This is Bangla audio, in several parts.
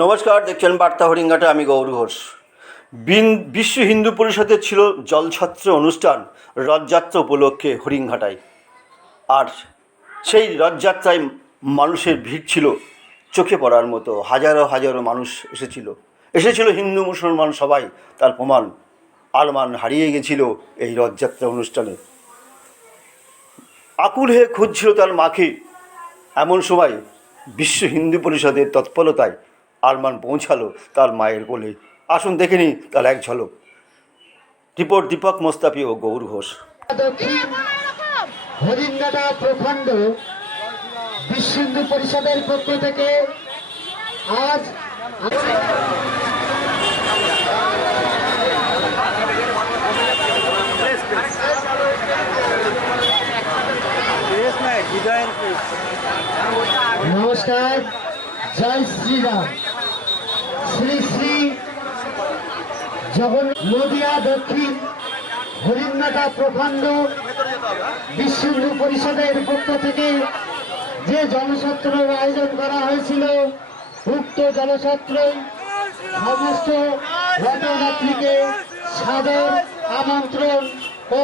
নমস্কার, দেখছেন বার্তা হরিঙ্গাটা। আমি গৌর ঘোষ। বিশ্ব হিন্দু পরিষদের ছিল জলছত্র অনুষ্ঠান রথযাত্রা উপলক্ষে হরিঙ্গাটায়। আর সেই রথযাত্রায় মানুষের ভিড় ছিল চোখে পড়ার মতো। হাজারো হাজারো মানুষ এসেছিল হিন্দু মুসলমান সবাই। তার প্রমাণ আরমান হারিয়ে গেছিল এই রথযাত্রা অনুষ্ঠানে। আকুল হয়ে খুঁজছিল তার মাকে। এমন সময় বিশ্ব হিন্দু পরিষদের তৎপরতায় আরমান পৌঁছালো তার মায়ের কোলে। আসুন দেখে নিই তার এক ঝলক। রিপোর্ট দীপক মোস্তাফি ও গৌর ঘোষ। দক্ষিণ হরিঙ্গাটা প্রখণ্ড বিশ্ব হিন্দু পরিষদের পক্ষ থেকে আজ নমস্কার, জয় শ্রীরাম। শ্রী শ্রী জগন্নাথ নদিয়া দক্ষিণ হরিঙ্গাটা প্রখণ্ড বিশ্ব হিন্দু পরিষদের পক্ষ থেকে যে জনসত্রের আয়োজন করা হয়েছিল, উক্ত জনসত্রে সমস্ত রথযাত্রীকে সাদর আমন্ত্রণ ও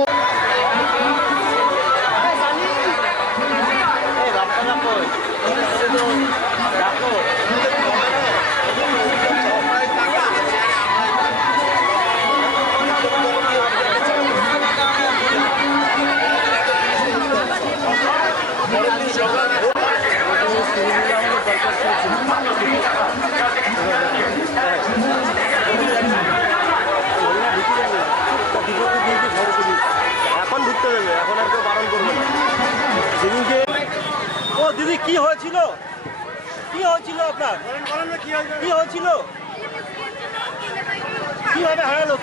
এখন ঢুকতে দেবে, এখন আর কেউ বারণ করবে না। সেদিনকে ও দিদি কি হয়েছিল আপনার? কি হয়েছিল?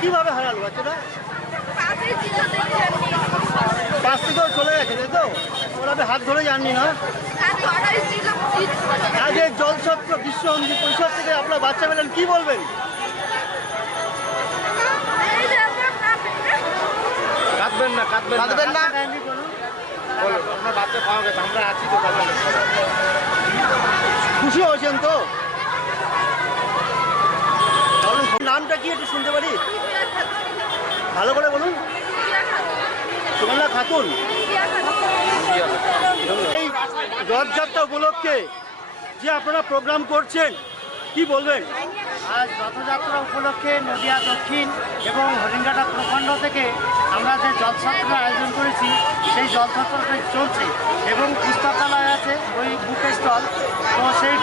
কিভাবে হারালো বাচ্চাটা? পাশ থেকেও চলে গেছে, তাই তো? ওরা হাত ধরে যাননি না? আজ এই জলছত্র বিশ্ব হিন্দু পরিষদ থেকে আপনার বাচ্চা পেলেন, কি বলবেন? কাঁদবেন না। আপনার বাচ্চা পাওয়া গেছে, আমরা আছি তো। খুশি হয়েছেন তো? নামটা কি একটু শুনতে পারি? ভালো করে বলুন। সুমনা খাতুন। এই রথযাত্রা উপলক্ষে যে আপনারা প্রোগ্রাম করছেন, কি বলবেন? আজ রথযাত্রা উপলক্ষে নদিয়া দক্ষিণ এবং হরিঙ্গাটা প্রখণ্ড থেকে আমরা যে জলছত্রের আয়োজন করেছি, সেই জলছত্রটা চলছে এবং পুস্তকালয় আছে, ওই বুক স্টল, তো সেই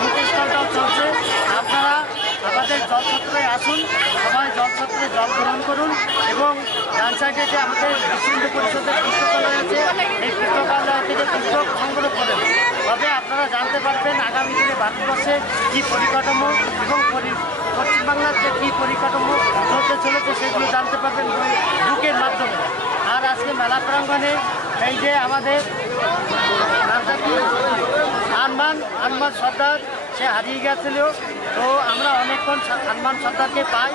বুক স্টলটাও চলছে। আপনারা আমাদের জলছত্রে আসুন, সবাই জলছত্রে জল গ্রহণ করুন এবং ডান সাইডে যে আমাদের বিশ্ব হিন্দু পরিষদের পুস্তকালয় আছে, এই পুস্তকালয় থেকে পুস্তক সংগ্রহ করেন। তবে আপনারা জানতে পারবেন আগামী দিনে ভারতবর্ষে কী পরিকাঠামো এবং পশ্চিমবাংলার যে কী পরিকাঠামো চলতে চলেছে, সেগুলো জানতে পারবেন বুকের মাধ্যমে। আর আজকে মেলা প্রাঙ্গণে এই যে আমাদের আরমান সর্দার, সে হারিয়ে গেছিল, তো আমরা অনেকক্ষণ আরমান সর্দারকে পাই,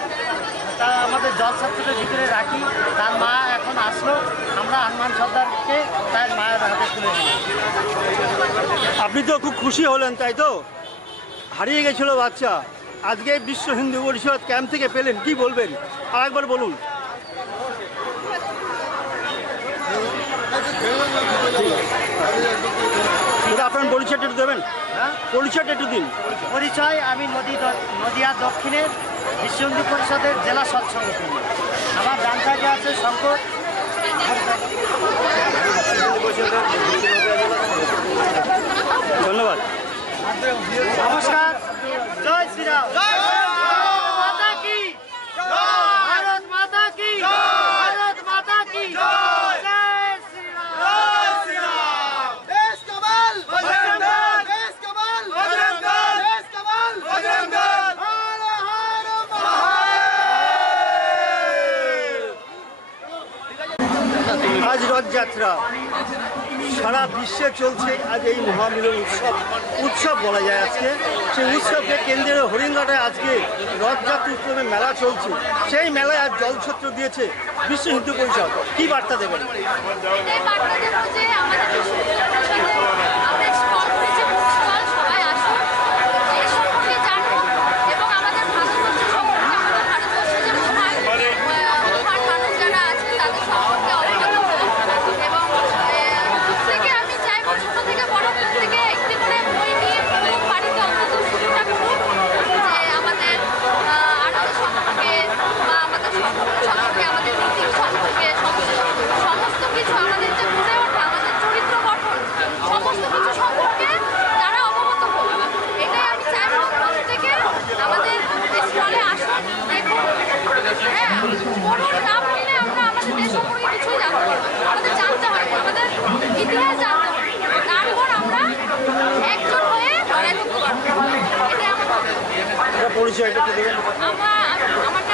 তা আমাদের জলছত্রের ভিতরে রাখি। তার মা এখন আসলো, আমরা আরমান সর্দারকে তার মায়ের হাতে তুলে দিই। আপনি তো খুব খুশি হলেন, তাই তো? হারিয়ে গেছিল বাচ্চা, আজকে বিশ্ব হিন্দু পরিষদ ক্যাম্প থেকে পেলেন, কি বলবেন? আর একবার বলুন। আপনার পরিচয়টা একটু দেবেন? হ্যাঁ, পরিচয়টা একটু দিন। পরিচয়, আমি নদিয়া দক্ষিণের বিশ্ব হিন্দু পরিষদের জেলা সৎসংগঠন। আমার ডান সাইডে আছে শঙ্কর। ধন্যবাদ, নমস্কার, জয় শ্রীরাম। মাতা কি ভারত মাতা কি, ভারত মাতা কি জয় শ্রীরাম। देश कमाल बजरंग दल, देश कमाल बजरंग दल, देश कमाल बजरंग दल। हर हर महादेव। আজ রথযাত্রা সারা বিশ্বে চলছে। আজ এই মহামিলন উৎসব বলা যায় আজকে। সেই উৎসবকে কেন্দ্রে হরিঙ্গাটায় আজকে রথযাত্রা উৎসবে মেলা চলছে। সেই মেলায় আজ জলছত্র দিয়েছে বিশ্ব হিন্দু পরিষদ। কি বার্তা দেবেন? আমরা কিছুই জানতে পারবো না। আমাদের জানতে হবে, আমাদের ইতিহাস জানতে হবে, তারপর আমরা একজন হয়ে লড়াই করতে পারবো। এটাই আমার এটা পরিচয়টা কি দেবেন? আমার নাম